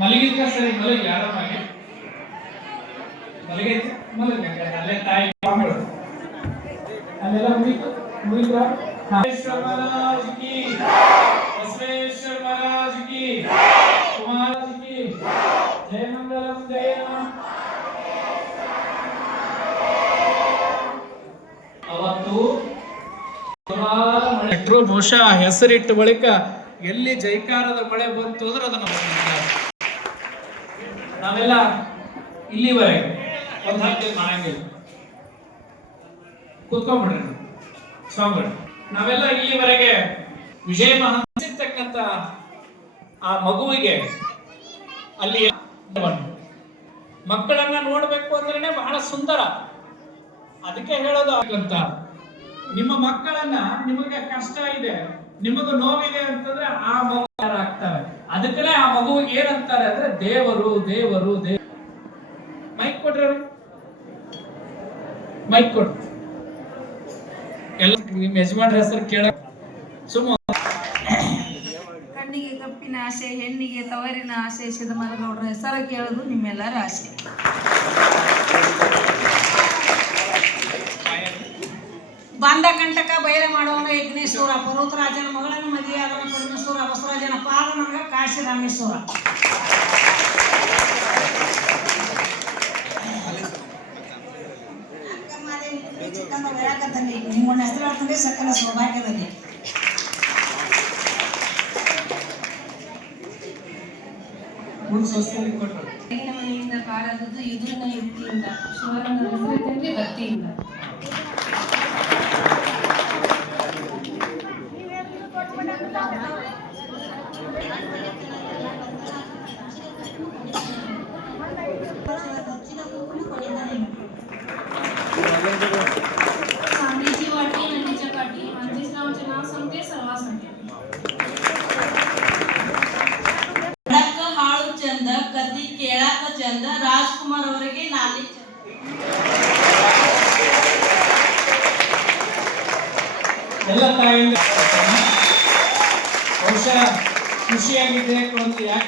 ಮಲಗಿದ್ಕ ಸರಿ ಮಲಗಿ ಆರಾಮಾಗಿ ಮಲಗೈತೆ ಮಲಗಿ ಅಲ್ಲೇ ತಾಯಿ ಅಲ್ಲೆಲ್ಲ ಮುಗಿತು ಮುಗಿದ್ರ ಮೆಟ್ರೋ ಬಹುಶಃ ಹೆಸರಿಟ್ಟ ಬಳಿಕ ಎಲ್ಲಿ ಜೈಕಾರದ ಮಳೆ ಬಂತು ಅಂದ್ರೆ ಅದನ್ನ. ನಾವೆಲ್ಲ ಇಲ್ಲಿವರೆಗೆ ಒಂದು ಹತ್ತು ಮಾಡಂಗಿಲ್ಲ ನಾವೆಲ್ಲ ಇಲ್ಲಿವರೆಗೆ ವಿಜಯ ಮಹಂಸಿರ್ತಕ್ಕಂಥ ಆ ಮಗುವಿಗೆ ಅಲ್ಲಿ ಮಕ್ಕಳನ್ನ ನೋಡ್ಬೇಕು ಅಂದ್ರೆ ಬಹಳ ಸುಂದರ. ಅದಕ್ಕೆ ಹೇಳೋದು ಅಂತ ನಿಮ್ಮ ಮಕ್ಕಳನ್ನ ನಿಮಗೆ ಕಷ್ಟ ಇದೆ, ನಿಮಗೆ ನೋವಿದೆ ಅಂತಂದ್ರೆ ಆ ಮಗು ಆಗ್ತವೆ ಅದಕ್ಕೆ ಆ ಮಗುವಿಗೆ ಏನಂತಾರೆ ಅಂದ್ರೆ ದೇವರು ದೇವರು ದೇವ ಮೈಕ್ ಕೊಟ್ರಿ ಮೈಕ್ ಕೊಡ್ರಿ ಎಲ್ಲ ನಿಮ್ಮ ಯಜಮಾನ್ರ ಹೆಸರು ಕೇಳ. ಸುಮ್ಮ ಕಣ್ಣಿಗೆ ಕಪ್ಪಿನ ಆಸೆ, ಹೆಣ್ಣಿಗೆ ತವರಿನ ಆಸೆ ಸಿದ್ದಮಲ್ಲಗೌಡರ ಹೆಸರು ಕೇಳೋದು ನಿಮ್ಮೆಲ್ಲರ ಆಸೆ. ಬಂದ ಕಂಟಕ ಬೈರ ಮಾಡುವನ ಯಜ್ಞೇಶ್ವರ, ಪರ್ವತರಾಜನ ಮಗಳನ್ನು ಮದುವೆಯಾದ ಪರಮೇಶ್ವರ ಬಸವರಾಜನ ಪಾದ ನನಗ ಕಾಶಿ ರಾಮೇಶ್ವರ ನಿಮ್ಮನ್ನ ಹೆಸರು ಹೇಳ್ತಂದ್ರೆ ಸಕಲ ಸೌಭಾಗ್ಯದಲ್ಲಿ. ಮನೆಯಿಂದ ಕಾರಾದದ್ದು ಎದುರಿನ ಯುಕ್ತಿಯಿಂದ ಹೆಸರಿದ್ದಂತೆ ಭಕ್ತಿಯಿಂದ. ಚಂದ ಕತಿ ಕೇಳಾಕ ಚಂದ ರಾಜ್ಕುಮಾರ್ ಅವರಿಗೆ ನಾಲಿ ಎಲ್ಲ ತಾಯಿಯಿಂದ ಬಹುಶಃ ಖುಷಿಯಾಗಿದೆ ಒಂದು ಯಾಕೆ